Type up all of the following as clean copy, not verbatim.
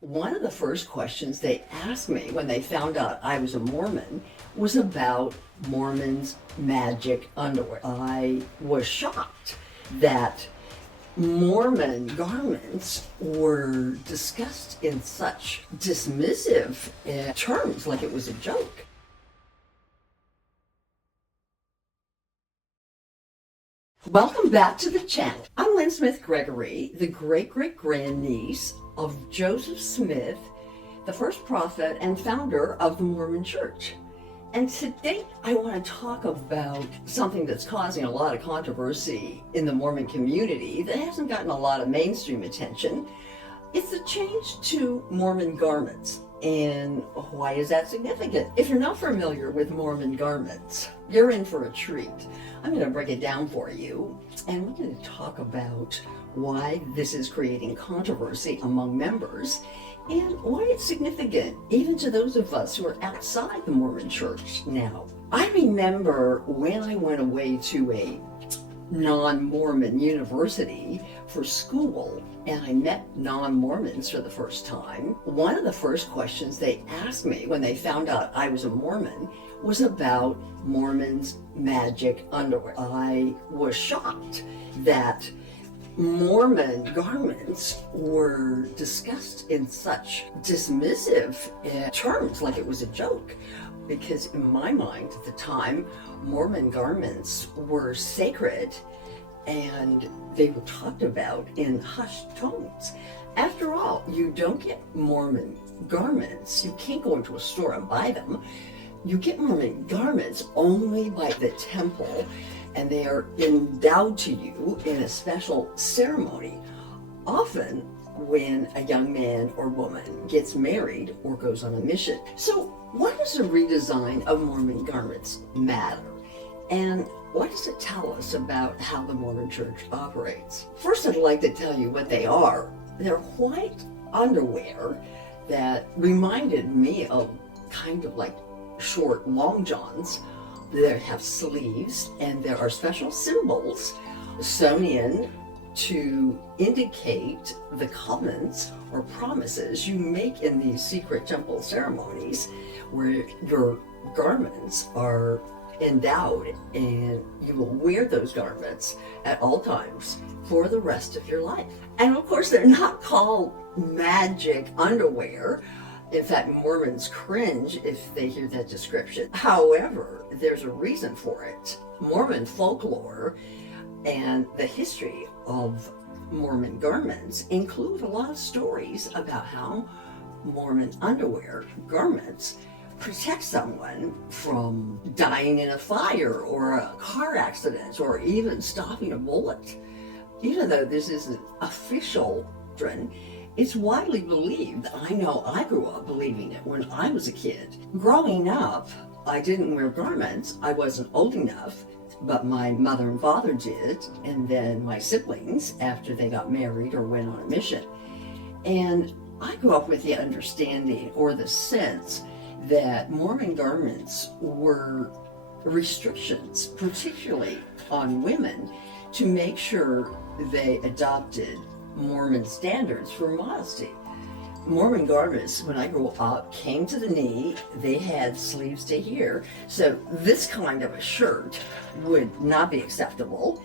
One of the first questions they asked me when they found out I was a Mormon was about Mormons Magic underwear. I was shocked that Mormon garments were discussed in such dismissive terms, like it was a joke. Welcome back to the channel. I'm Lyn Smith Gregory, the great-great-grandniece of Joseph Smith, the first prophet and founder of the Mormon Church. And today I want to talk about something that's causing a lot of controversy in the Mormon community that hasn't gotten a lot of mainstream attention. It's the change to Mormon garments. And why is that significant? If you're not familiar with Mormon garments, you're in for a treat. I'm going to break it down for you, and we're going to talk about why this is creating controversy among members and why it's significant even to those of us who are outside the Mormon Church now. I remember when I went away to a non-Mormon university for school and I met non-Mormons for the first time. One of the first questions they asked me when they found out I was a Mormon was about Mormons Magic underwear. I was shocked that Mormon garments were discussed in such dismissive terms, like it was a joke. Because in my mind at the time, Mormon garments were sacred and they were talked about in hushed tones. After all, you don't get Mormon garments. You can't go into a store and buy them. You get Mormon garments only by the temple, and they are endowed to you in a special ceremony, often when a young man or woman gets married or goes on a mission. So why does a redesign of Mormon garments matter? And what does it tell us about how the Mormon Church operates? First, I'd like to tell you what they are. They're white underwear that reminded me of kind of like short long johns that have sleeves, and there are special symbols sewn in to indicate the covenants or promises you make in these secret temple ceremonies where your garments are endowed and you will wear those garments at all times for the rest of your life. And of course, they're not called magic underwear. In fact, Mormons cringe if they hear that description. However, there's a reason for it. Mormon folklore and the history of Mormon garments include a lot of stories about how Mormon underwear garments protect someone from dying in a fire or a car accident or even stopping a bullet. Even though this isn't official doctrine, it's widely believed. I know I grew up believing it when I was a kid. Growing up, I didn't wear garments. I wasn't old enough, but my mother and father did, and then my siblings after they got married or went on a mission. And I grew up with the understanding or the sense that Mormon garments were restrictions, particularly on women, to make sure they adopted Mormon standards for modesty. Mormon garments, when I grew up, came to the knee. They had sleeves to here. So this kind of a shirt would not be acceptable.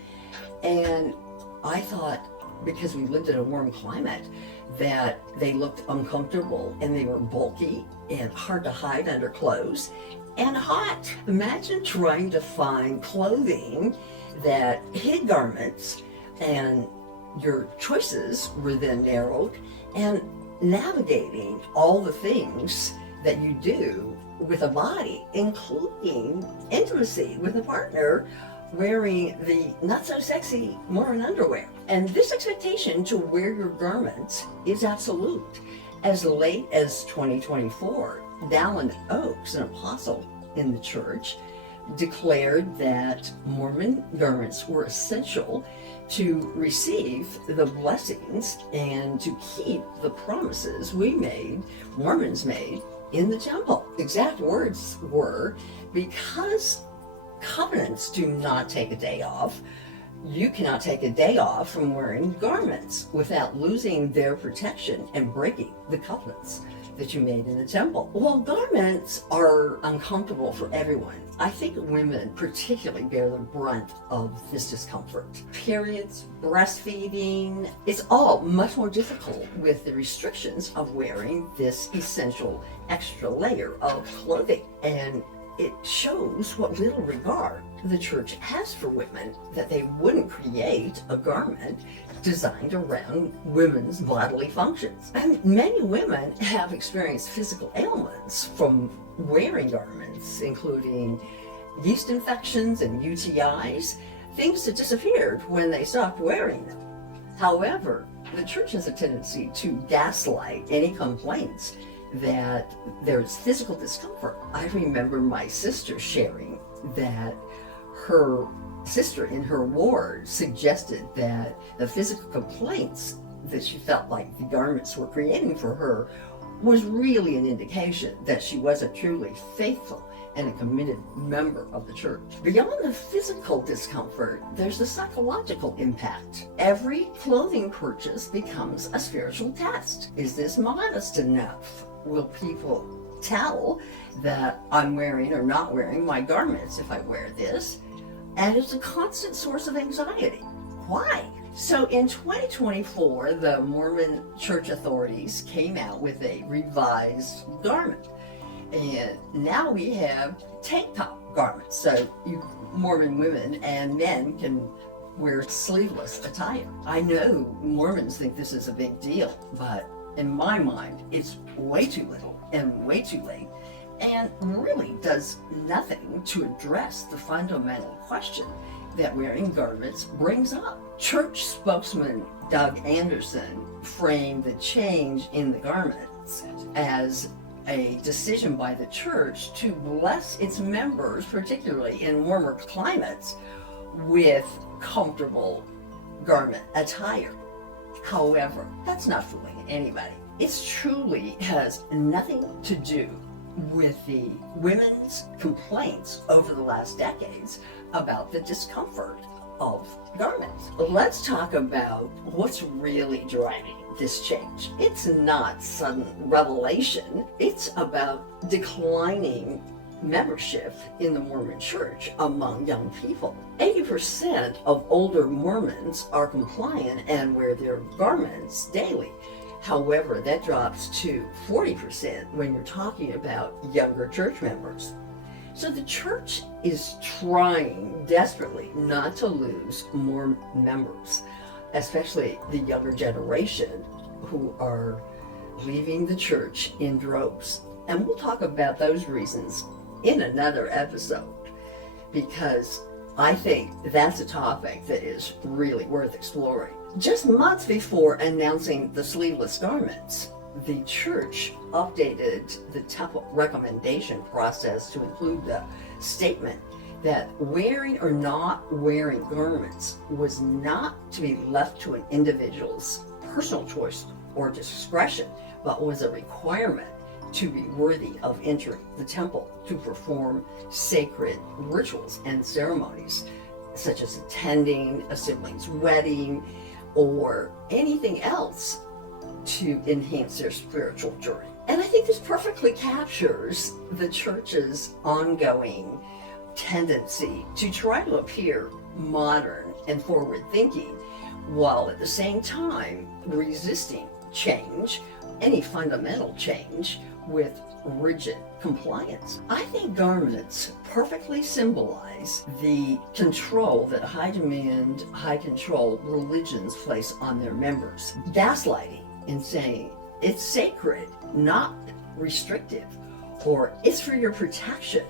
And I thought, because we lived in a warm climate, that they looked uncomfortable and they were bulky and hard to hide under clothes and hot. Imagine trying to find clothing that hid garments, and your choices were then narrowed, and navigating all the things that you do with a body, including intimacy with a partner, wearing the not-so-sexy Mormon underwear. And this expectation to wear your garments is absolute. As late as 2024, Dallin Oaks, an apostle in the church, declared that Mormon garments were essential to receive the blessings and to keep the promises Mormons made in the temple. Exact words were, because covenants do not take a day off, You cannot take a day off from wearing garments without losing their protection and breaking the covenants that you made in the temple. Well, garments are uncomfortable for everyone. I think women particularly bear the brunt of this discomfort. Periods, breastfeeding, it's all much more difficult with the restrictions of wearing this essential extra layer of clothing. And it shows what little regard the church has for women, that they wouldn't create a garment designed around women's bodily functions. And many women have experienced physical ailments from wearing garments, including yeast infections and UTIs, things that disappeared when they stopped wearing them. However, the church has a tendency to gaslight any complaints that there's physical discomfort. I remember my sister sharing that her sister in her ward suggested that the physical complaints that she felt like the garments were creating for her was really an indication that she wasn't truly faithful and a committed member of the church. Beyond the physical discomfort, there's the psychological impact. Every clothing purchase becomes a spiritual test. Is this modest enough? Will people tell that I'm wearing or not wearing my garments if I wear this? And it's a constant source of anxiety. Why? So in 2024, the Mormon Church authorities came out with a revised garment. And now we have tank top garments. So you Mormon women and men can wear sleeveless attire. I know Mormons think this is a big deal, but in my mind, it's way too little and way too late, and really does nothing to address the fundamental question that wearing garments brings up. Church spokesman Doug Anderson framed the change in the garments as a decision by the church to bless its members, particularly in warmer climates, with comfortable garment attire. However, that's not fooling anybody. It truly has nothing to do with the women's complaints over the last decades about the discomfort of garments. Let's talk about what's really driving this change. It's not sudden revelation. It's about declining membership in the Mormon Church among young people. 80% of older Mormons are compliant and wear their garments daily. However, that drops to 40% when you're talking about younger church members. So the church is trying desperately not to lose more members, especially the younger generation who are leaving the church in droves. And we'll talk about those reasons in another episode, because I think that's a topic that is really worth exploring. Just months before announcing the sleeveless garments, the church updated the temple recommendation process to include the statement that wearing or not wearing garments was not to be left to an individual's personal choice or discretion, but was a requirement to be worthy of entering the temple to perform sacred rituals and ceremonies, such as attending a sibling's wedding or anything else to enhance their spiritual journey. And I think this perfectly captures the church's ongoing tendency to try to appear modern and forward-thinking, while at the same time resisting change, any fundamental change, with rigid compliance. I think garments perfectly symbolize the control that high demand, high control religions place on their members. Gaslighting and saying it's sacred, not restrictive, or it's for your protection.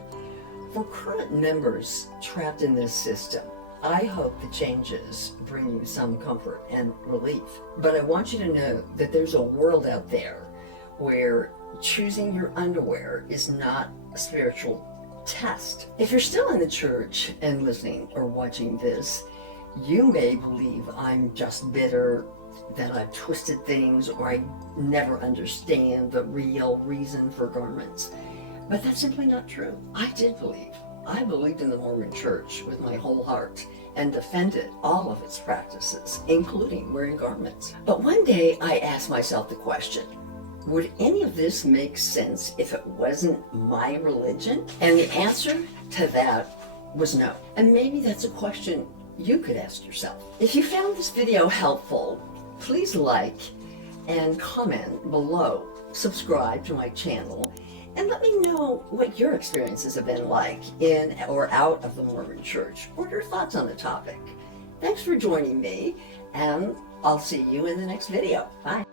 For current members trapped in this system, I hope the changes bring you some comfort and relief. But I want you to know that there's a world out there where choosing your underwear is not a spiritual test. If you're still in the church and listening or watching this, you may believe I'm just bitter, that I've twisted things, or I never understand the real reason for garments. But that's simply not true. I did believe I believed in the Mormon Church with my whole heart and defended all of its practices, including wearing garments. But one day I asked myself the question, would any of this make sense if it wasn't my religion? And the answer to that was no. And maybe that's a question you could ask yourself. If you found this video helpful, please like and comment below. Subscribe to my channel and let me know what your experiences have been like in or out of the Mormon Church, or your thoughts on the topic. Thanks for joining me, and I'll see you in the next video. Bye.